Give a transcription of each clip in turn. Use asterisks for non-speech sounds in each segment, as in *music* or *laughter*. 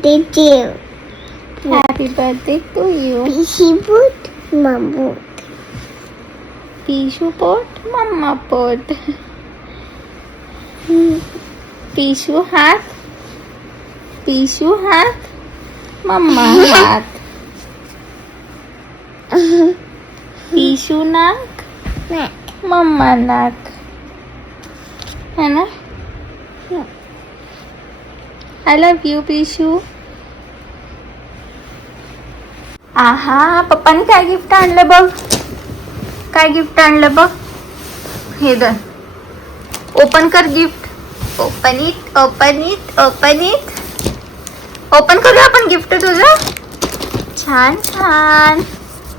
birthday to you. Happy birthday to you Fishy boot, mom boot. पिशू पोट मम्मा पोट पिशू हात पिशू हात मम्मा हात पिशू नाक Snack. मम्मा नाक है ना आय लव यू पिशू आहा पप्पाने काय गिफ्ट आणलं बघ? काय गिफ्ट आणलं बघ? हे दर ओपन कर gift open it open it open it open करूया आपण गिफ्ट तुझं? छान छान.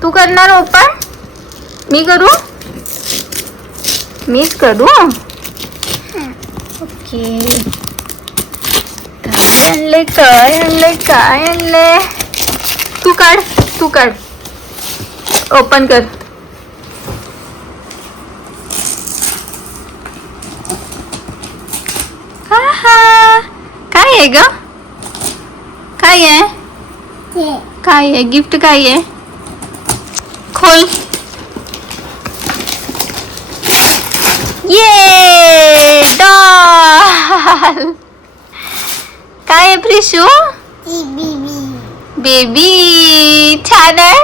तू करणार ओपन मी करू? मीच करू? ओके आणले काय आणले काय आणले तू काढ तू काढ ओपन कर। काय आहे ग? काय आहे? काय आहे? गिफ्ट काय आहे? खोल. ये डॉल *laughs* काय आहे प्रिशू. बेबी छान आहे.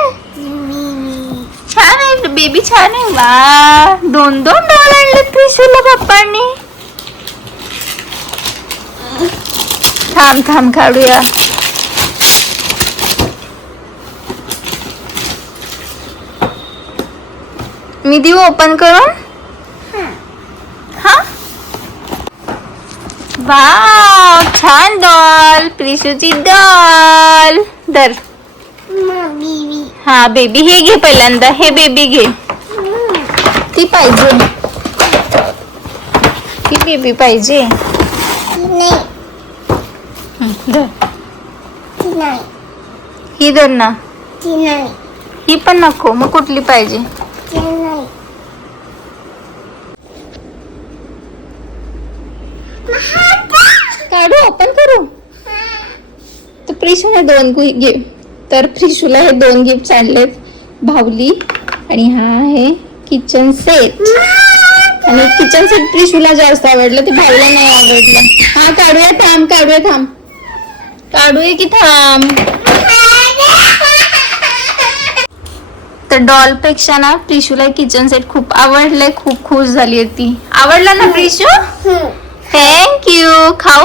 छान आहे बेबी छान आहे. वा दोन दोन डॉल आणले प्रिशूला पप्पांनी. थांब थांब काढूया. मी देऊ ओपन करून? हा. वाव छान डॉल प्रिशूची डॉल Mom, हा बेबी हे घे पहिल्यांदा. हे बेबी घे. ती पाहिजे. ती बेबी पाहिजे. धर. ही धर ना. ही पण नको मग कुठली पाहिजे? Tonight. काढू ओपन करू? तर प्रिशूने दोन गिफ्ट तर प्रिशूला हे दोन गिफ्ट आणलेत भावली आणि हा आहे किचन सेट आणि किचन सेट प्रिशूला जास्त आवडलं ते भाऊला नाही आवडलं. हा काढूया थांब काढूया थांब. काढूया की थांब? तर डॉलपेक्षा ना प्रिशूला किचन सेट खूप आवडलंय खूप खुश झाली आहे ती. आवडला ना प्रिशू. थँक यू खाऊ?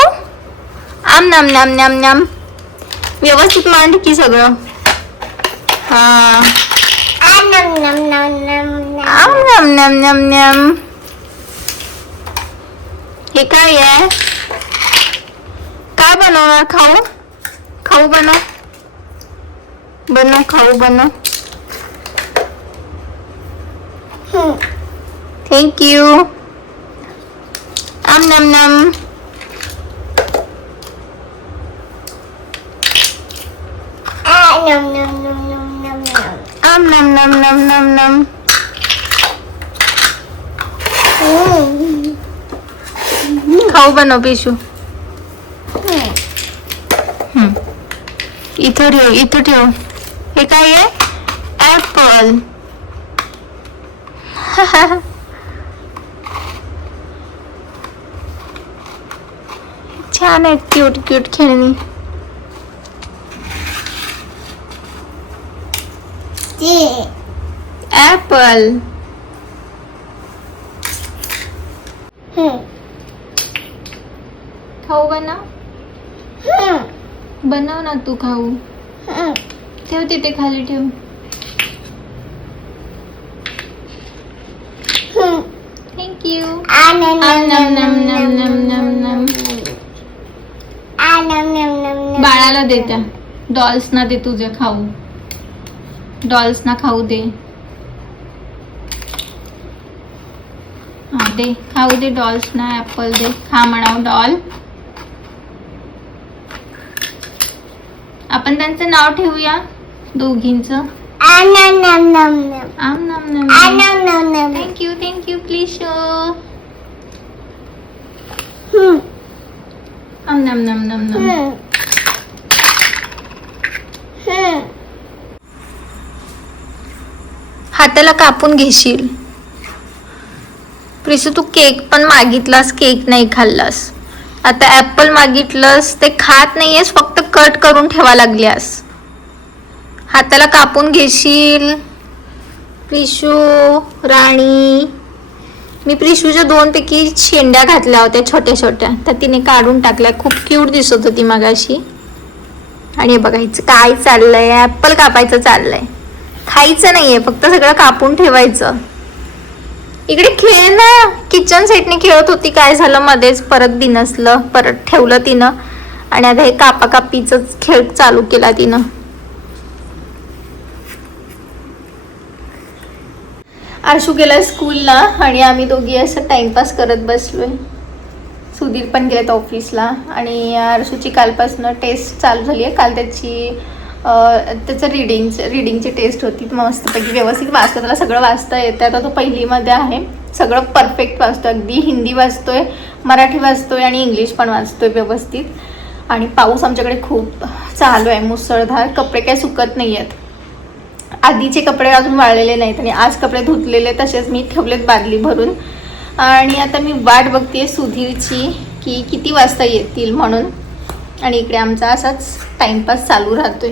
आम नाम नाम नाम नाम. व्यवस्थित मांड की सगळं. हा. nom, nom, nom, nom, nom. आम नाम नाम नाम नाम. हे काय आहे? काय बनवणार खाऊ? खाऊ बनव बनव खाऊ बनव Hmm. थँक यू आम नाम नाम. Nom, nom, nom, nom, nom, nom. आम नाम नाम खाऊ बनव पिशू. इथं ठेव इथं ठेव. हे काय आहे? ॲपल *laughs* छान आहेत क्यूट क्यूट खेळणी. एप्पल खाऊ बना बनव ना तू खाऊ ठेव तिथे खाली ठेव थँक्यू बाळाला देत्या डॉल्सना दे तुझे खाऊ डॉल्सना खाऊ दे. हा दे. खाऊ दे डॉल्सना ऍपल दे. खा म्हणाव डॉल आपण त्यांचं नाव ठेवूया दोघींचं. Thank you thank you please. आम नाम नाम नाम नाम. हाताला कापून घेशील. प्रिसू तू केक पण मागितलास केक नाही खाल्लास. आता ॲपल मागितलंस ते खात नाहीयेस फक्त कट करून ठेवा लागल्यास. हाताला कापून घेशील. प्रिशू राणी. मी प्रिशूच्या दोनपैकी शेंड्या घातल्या होत्या छोट्या छोट्या तर तिने काढून टाकल्या. खूप क्यूट दिसत होती मगाशी. आणि बघायचं काय चाललंय? ॲपल कापायचं चाललंय. खायचं नाहीये फक्त सगळं कापून ठेवायचं. इकडे खेळ ना किचन सेटने खेळत होती काय झालं मध्येच परत बिनसलं परत ठेवलं तिनं. आणि आता हे कापा कापीच खेळ चालू केला तिनं. आशू गेला स्कूलला आणि आम्ही दोघी असं टाइमपास करत बसलोय. सुधीर पण गेलेत ऑफिसला आणि आरसूची कालपासनं टेस्ट चालू झाली आहे काल त्याची त्याचं रिडिंग रिडिंगची टेस्ट होती. मस्तपैकी व्यवस्थित वाचतो त्याला सगळं वाचता येतं. आता तो पहिलीमध्ये आहे. सगळं परफेक्ट वाचतो अगदी हिंदी वाचतोय मराठी वाचतोय आणि इंग्लिश पण वाचतोय व्यवस्थित. आणि पाऊस आमच्याकडे खूप चालू आहे. मुसळधार. कपडे काही सुकत नाही आहेत आधीचे कपडे अजून वाळलेले नाहीत आणि आज कपडे धुतलेले तसेच मी ठेवलेत बादली भरून. आणि आता मी वाट बघते सुधीरची की किती वाजता येतील म्हणून. आणि इकडे आमचा असाच टाइमपास चालू राहतोय.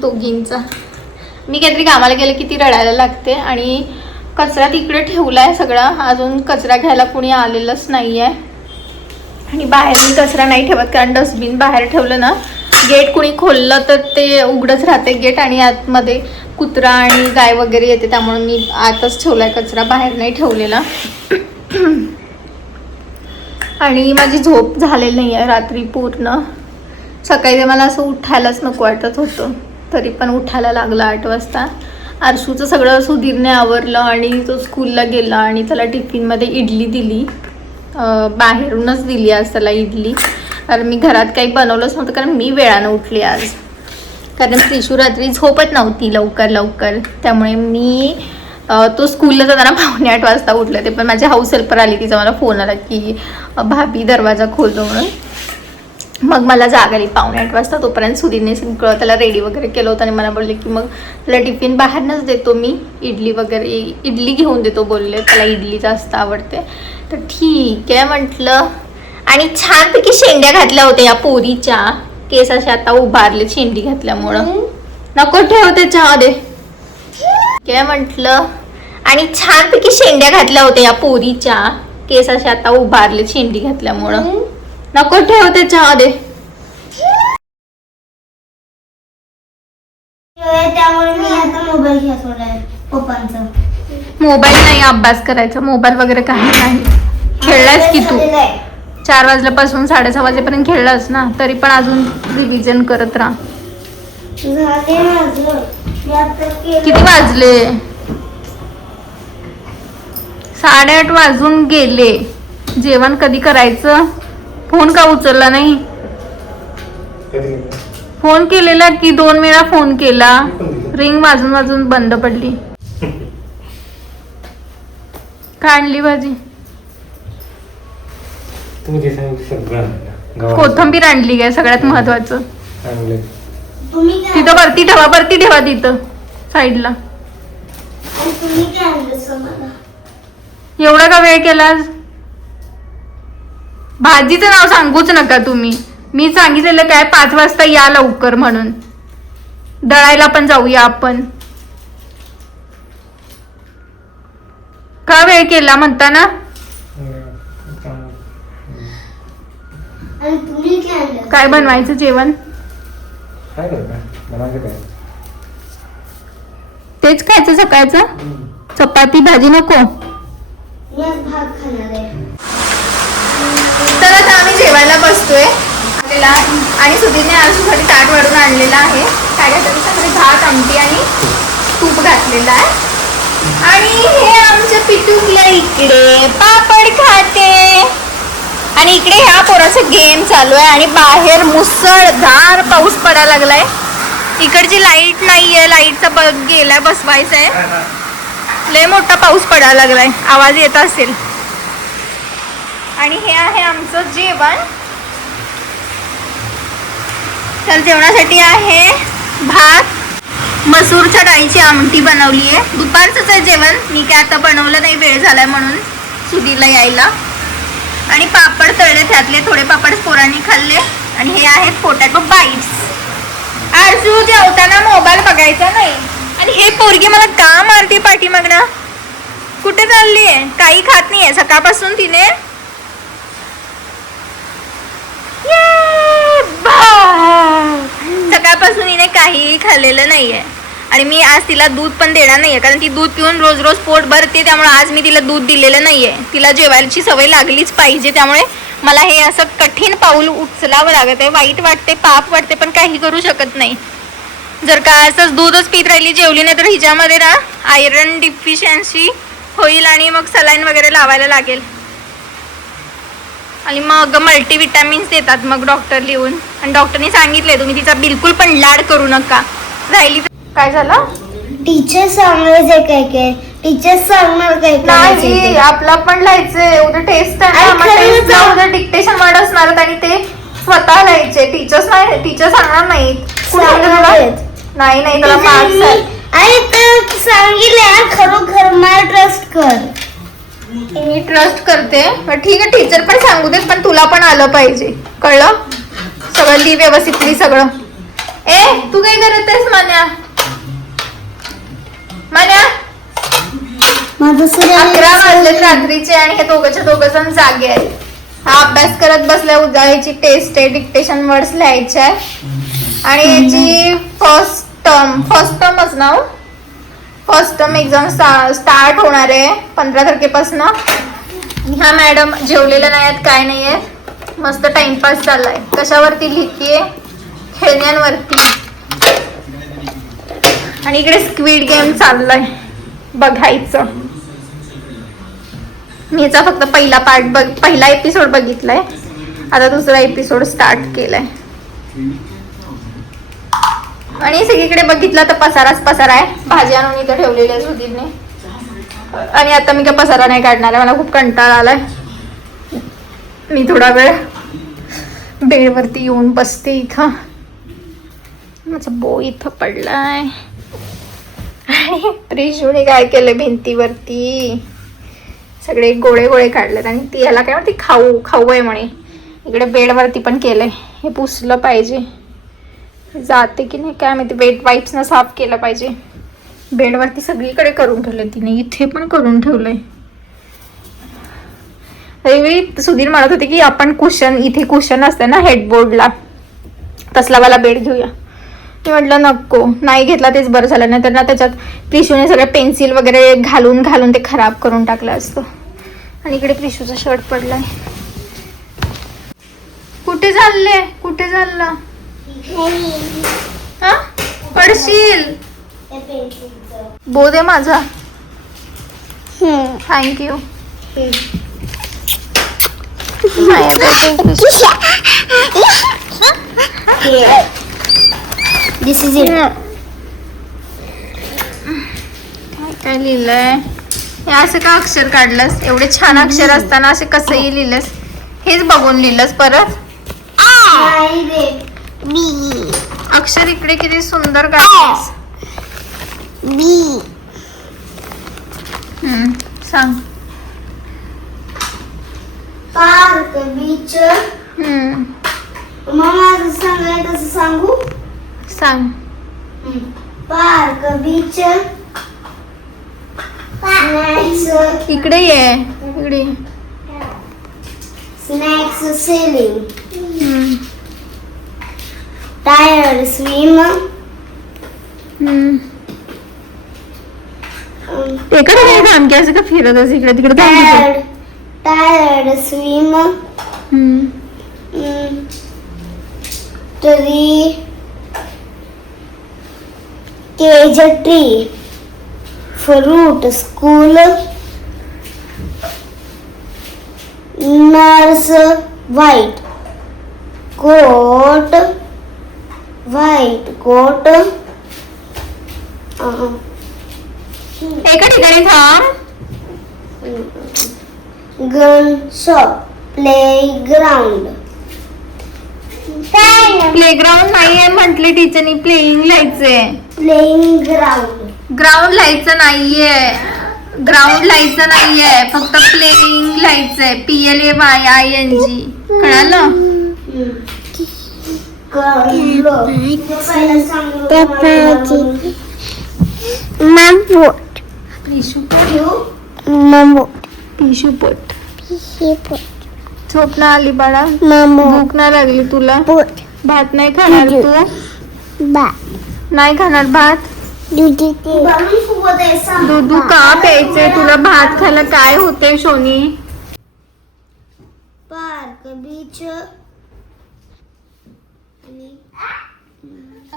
दोघींचा. मी काहीतरी कामाला गेलं की ती रडायला लागते आणि कचरा तिकडे ठेवला आहे सगळा. अजून कचरा घ्यायला कुणी आलेलंच नाही आहे आणि बाहेर मी कचरा नाही ठेवत कारण डस्टबिन बाहेर ठेवलं ना गेट कुणी खोललं तर ते उघडच राहते गेट आणि आतमध्ये कुत्रा आणि गाय वगैरे येते त्यामुळे मी आतच ठेवलाय कचरा बाहेर नाही ठेवलेला. आणि माझी झोप झालेली नाही आहे रात्री पूर्ण. सकाळी ते मला असं उठायलाच नको वाटत होतं. तरी पण उठायला लागलं आठ वाजता. आरसूचं सगळं सुधीरने आवरलं आणि तो स्कूलला गेला आणि त्याला टिफिनमध्ये इडली दिली. बाहेरूनच दिली आज त्याला इडली. कारण मी घरात काही बनवलंच नव्हतं कारण मी वेळानं उठले आज. कारण त्रिशू रात्री झोपत नव्हती लवकर लवकर. त्यामुळे मी तो स्कूलला जाताना पावणे आठ वाजता उठलं ते पण माझी हाऊस हेल्पर आली तिचा मला फोन आला की भाभी दरवाजा खोलतो म्हणून. मग मला जाग आली पावणे आठ वाजता. तोपर्यंत सुधीरने सगळं त्याला रेडी वगैरे केलं होतं आणि मला बोलले की मग त्याला टिफिन बाहेरनंच देतो मी. इडली वगैरे इडली घेऊन देतो बोलले. त्याला इडली जास्त आवडते. तर ठीक आहे म्हटलं. आणि छानपैकी शेंड्या घातल्या होत्या या पोरीच्या. केस असे आता उभारले शेंडी घातल्यामुळं. नको ठेव त्याच्यामध्ये काय म्हटलं. आणि छानपैकी शेंड्या घातल्या होत्या या पोरीच्या. केस असे आता उभारले शेंडी घातल्यामुळं. नको ठेव त्याच्यामध्ये त्यामुळे मी आता मोबाईल घ्या सोडलाय पप्पांचा. मोबाईल नाही अभ्यास करायचा. मोबाईल वगैरे काही नाही. खेळलास की तू. चार वाजल्यापासून साडेसहा वाजेपर्यंत खेळलास ना? तरी पण अजून रिव्हिजन करत राहा. किती वाजले? साडेआठ वाजून गेले. जेवण कधी करायचं? फोन का उचलला नाही? फोन केलेला की दोन वेळा फोन केला? रिंग वाजून वाजून बंद पडली. *laughs* आणली भाजी? कोथंबीर आणली काय? सगळ्यात महत्वाचं. आणलं. तुम्ही काय तिथं वरती ठेवा वरती ठेवा तिथं साईडला. एवढा का वेळ केला भाजीचं नाव सांगूच नका तुम्ही. मी सांगितलेलं काय पाच वाजता या लवकर म्हणून. दळायला पण जाऊया आपण. का वेळ केला म्हणता ना आणि तुम्ही काय बनवायचं जेवण? तेच खायचं सकाळचं. चपाती भाजी नको. तर आता आम्ही जेवायला बसतोय. आलेला. आणि सुधीरने आळसूसाठी ताट वाढून आणलेला आहे. त्याच्यामध्ये भात आमटी आणि तूप घातलेलं आहे. आणि हे आमच्या पिटूकल्या इकडे पापड खाते. आणि इकडे ह्या पोराचा गेम चालू आहे आणि बाहेर मुसळधार पाऊस पडायला लागलाय. इकडची लाइट नाहीये. लाईटचा बल्ब गेलाय बसवायचा आहे लय मोठा पाऊस पडायला लागलाय. आवाज येत असेल. आणि हे आहे आमचं जेवण. तर जेवणासाठी आहे भात मसूरच्या डाळीची आमटी बनवली आहे. दुपारचंच आहे जेवण. मी काय आता बनवलं नाही वेळ झालाय म्हणून सुधीरला यायला. आणि पापड तळले त्यातले थोडे पापड पोरांनी खाल्ले. आणि हे आहेत पोटॅटो बाईट्स. आरजू जेवताना मोबाईल बघायचा नाही. आणि हे पोरगी मला का मारते पाठीमागनं? कुठे चालली आहे काही खात नाहीये. सकाळपासून तिने ये, बा. सकाळपासून हिने काहीही खाल्लेलं नाही आहे आणि मी आज तिला दूध पण देणार नाही आहे कारण ती दूध पिऊन रोज रोज पोट भरते त्यामुळे आज मी तिला दूध दिलेलं नाही आहे तिला जेवायची सवय लागलीच पाहिजे त्यामुळे मला हे असं कठीण पाऊल उचलावं लागत आहे. वाईट वाटते पाप वाटते पण काही करू शकत नाही. जर का असंच दूधच पित राहिली जेवली नाही तर हिच्यामध्ये ना आयरन डिफिशियन्सी होईल आणि मग सलाईन वगैरे लावायला लागेल. आणि मग मल्टीविटॅमिन्स देतात मग डॉक्टर लिहून आणि डॉक्टरनी सांगितले तुम्ही तिचा बिलकुल पण लाड करू नका. राहिली काय झालं? टीचर सांगायचं काय काय. टीचर सांगणार काय नाही आपला पण लिहायचंय. उद्या टेस्ट आहे. उद्या डिक्टेशन वर्ड असणार आणि ते स्वतः लिहायचे. टीचर्स नाही टीचर सांगणार नाही सांगणार तुला? नाही नाही त्याला मार्क्स आहे अरे तर सांगितलं खरोखर मला ट्रस्ट कर. मी ट्रस्ट करते. ठीक आहे टीचर पण सांगू देत पण तुला पण आलं पाहिजे. कळलं? सगळं लिही व्यवस्थित सगळं. ए तू काय करत आहेस मान्या? मान्या? अकरा वाजलेत रात्रीचे आणि हे दोघंच्या दोघं जण जागे आहेत. हा अभ्यास करत बसल्या उद्या याची टेस्ट आहे डिक्टेशन वर्ड्स लिहायचे आहे आणि याची फर्स्ट टर्म फर्स्ट टर्मच ना फर्स्ट टर्म एक्झाम स्टार्ट होणार आहे पंधरा तारखेपासून. ह्या मॅडम जेवलेल्या नाही आहेत काय नाही आहेत. मस्त टाइमपास चाललाय कशावरती लिहितीये? खेळण्यांवरती. आणि इकडे स्क्वीड गेम चाललाय. बघायचं. मी याचा फक्त पहिला पार्ट बघ पहिला एपिसोड बघितलाय. आता दुसरा एपिसोड स्टार्ट केलाय. आणि सगळीकडे बघितलं तर पसाराच पसारा आहे. भाजी आणून इथं ठेवलेली आहे सुधीरने. आणि आता मी काय पसारा नाही काढणार आहे. मला खूप कंटाळा आलाय. मी थोडा वेळ बेडवरती येऊन बसते इथं. माझा बो इथं पडलाय. आणि प्रिशूने काय केलं भिंतीवरती? सगळे गोळे गोळे काढलेत. आणि ती ह्याला काय म्हणते? खाऊ खाऊ आहे म्हणे. इकडे बेडवरती पण केलंय. हे पुसलं पाहिजे. जाते की नाही काय माहिती बेड वाईप्सनं साफ केलं पाहिजे. बेडवरती सगळीकडे करून ठेवलं तिने इथे पण करून ठेवलंय. रवी सुधीर म्हणत होते की आपण कुशन इथे कुशन असते ना हेडबोर्डला तसला वाला बेड घेऊया. ते म्हटलं नको नाही घेतला तेच बरं झालं. नाही तर ना त्याच्यात प्रिशूने सगळं पेन्सिल वगैरे घालून घालून ते खराब करून टाकलं असतं. आणि इकडे प्रिशूचा शर्ट पडलाय. कुठे चालले? कुठे चाललं? हा? पडशील. बोध आहे माझा. थँक्यू दिस इज इट काय लिहिलंय? हे असं का अक्षर काढलंस? एवढे छान अक्षर असताना असे कसंही लिहिलंस. हेच बघून लिहिलंस परत? बी अक्षर इकडे किती सुंदर काढलंस. बी हम्म, सांग. पार्क बीच मामा सांगाय कसं सांगू? सांग. पार्क बीच स्नॅक्स इकडे ये. इकडे. स्नॅक्स सेलिंग स्विम हम्म. इकडे काय काम की असं का फिरतच इकडे तिकडे तिथे. Tired tired swim hmm, tree cage tree fruit school nurse white coat white coat एका ठिकाणी थांब. गन शॉप प्लेग्राऊंड प्लेग्राऊंड नाहीये म्हटले टीचरनी प्लेइंग लिहायचंय. प्लेइंग ग्राउंड ग्राउंड लिहायचं नाहीये. ग्राउंड लिहायचं नाहीये. फक्त प्लेइंग लिहायचंय. P L A Y I N G कळालं? पप्पाची मामपोट पिशू मामपोट पिशू पोट झोप ना आली बाळा भूक नाही लागली तुला भात नाही खाणार तू नाही खाणार भात दुधी दूध का प्यायचंय तुला भात खायला काय होते सोनी पार्क बीच आणि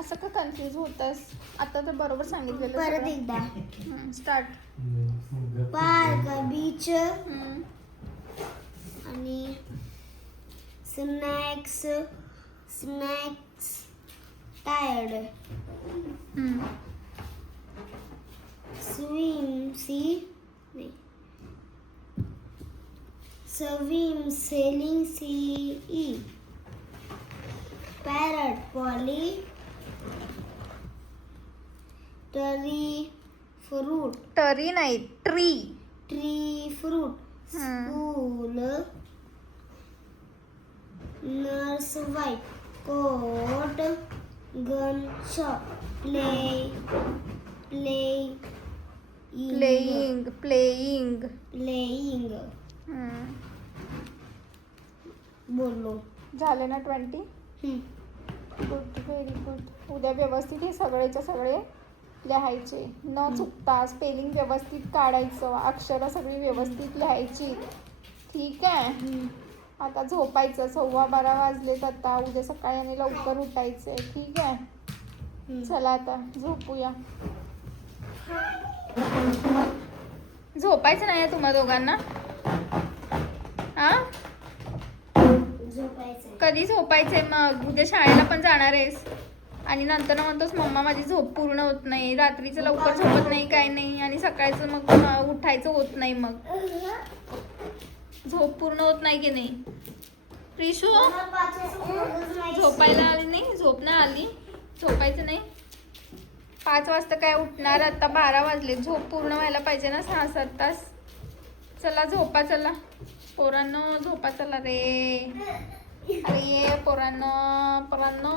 असं का कन्फ्युज होतस? आता तर बरोबर परत सांगितलेलं एकदा. स्टार्ट पार्क बीच आणि snacks snacks tired swim sea नाही. Swim sailing C E. Parrot polly tree fruit tree नाही tree tree fruit. School nurse white coat gun shop play play playing playing playing बोललो. झाले ना twenty. Good very good उद्या व्यवस्थित हे सगळेच्या सगळे? लिहायचे. न चुकता स्पेलिंग व्यवस्थित काढायचं. अक्षरं सगळी व्यवस्थित लिहायची. ठीक आहे? आता झोपायचं. सव्वा बारा वाजलेत आता. उद्या सकाळी आणि लवकर उठायचंय. ठीक आहे? चला आता झोपूया. झोपायचं नाही तुम्हा दोघांना? हा कधी झोपायचंय मग? उद्या शाळेला पण जाणार आहेस. आणि नंतर म्हणतोस मम्मा माझी झोप पूर्ण होत नाही. रात्रीचं लवकर झोपत नाही काय नाही. आणि सकाळचं मग उठायचं होत नाही मग. झोप पूर्ण होत नाही की नाही? प्रिशू झोपायला आली नाही? झोप नाही आली? झोपायचं नाही? पाच वाजता काय उठणार? आता बारा वाजले झोप पूर्ण व्हायला पाहिजे ना सहा सात तास. चला झोपा चला. पोरांनो झोपा चला रे. अरे ये पोरांनो पोरांनो.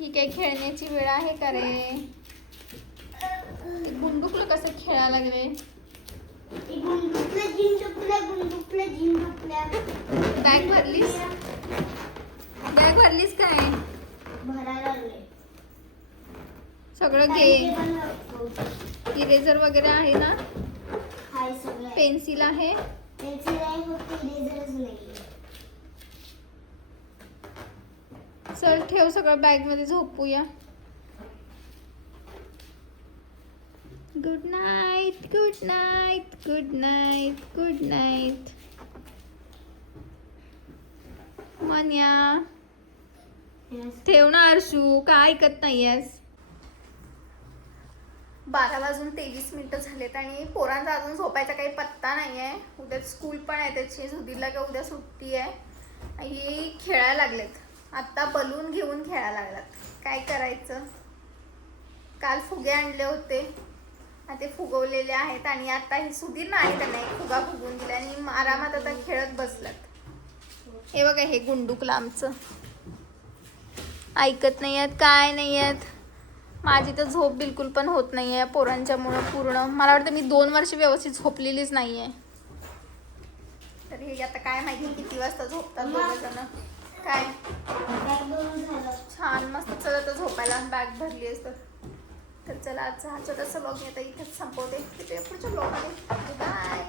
ही काही खेळण्याची वेळ आहे का रे? गुंडुकलं कसं खेळायला लागले? बॅग भरलीस? बॅग भरलीस काय? सगळं घे. इरेझर वगैरे आहे ना? सगळं. पेन्सिल आहे. पेन्सिल आहे फक्त इरेझरच नाही चल ठेव सगळं बॅगमध्ये झोपूया. Good night good night good night good night Manya. ठेव ना अर्शू का ऐकत नाहीयेस? बारा वाजून तेवीस मिनिटं झालेत आणि पोरांचा अजून झोपायचा काही पत्ता नाही आहे उद्या स्कूल पण आहे त्याची सुधीरला का उद्या सुट्टी आहे. ही खेळायला लागलेत. आत्ता बलून घेऊन खेळायला लागलात काय करायचं? काल फुगे आणले होते. आणि ते फुगवलेले आहेत आणि आता हे सुधीर नाही त्यांना एक फुगा फुगून दिला आणि आरामात आता खेळत बसलात हे बघा हे गुंडूकला आमचं. ऐकत नाही आहेत काय नाही आहेत. माझी तर झोप बिलकुल पण होत नाही आहे पोरांच्यामुळं पूर्ण. मला वाटतं मी दोन वर्ष व्यवस्थित झोपलेलीच नाही आहे तर हे आता काय माहिती किती वाजता झोपतात दोघं जण काय? छान मस्त चला तर झोपायला बॅग भरली असतं. तर चला आजचा हा छोटासा बघ मी आता इथेच संपवते. भेटूया पुढच्या ब्लॉगमध्ये बाय